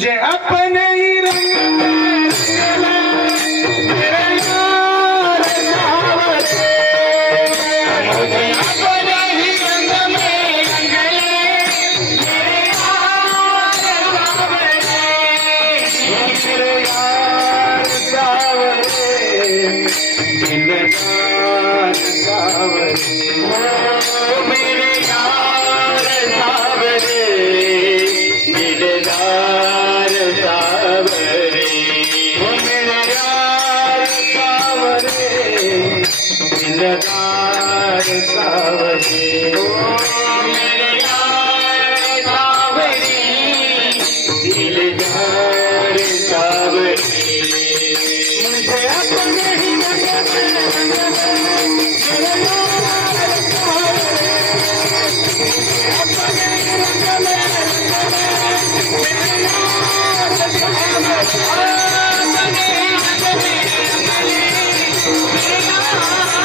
जे अपने ही रंग में रंगला, मेरे यार सावरे। मुझे अपने ही रंग में रंगले, मेरे यार सावरे। मेरे यार सावरे, दिलदार सावरे। ओ मेरे यार सावरे, दिलदार सावरे। ओ मेरे यार सावरे, दिलदार सावरे। ओ मेरे यार सावरे, दिलदार सावरे। मुझे अपने ही रंग में रंगना, मेरे यार सावरे। मुझे अपने ही रंग में रंगना, मेरे यार सावरे। अपने ही रंग में रंगले, मेरे यार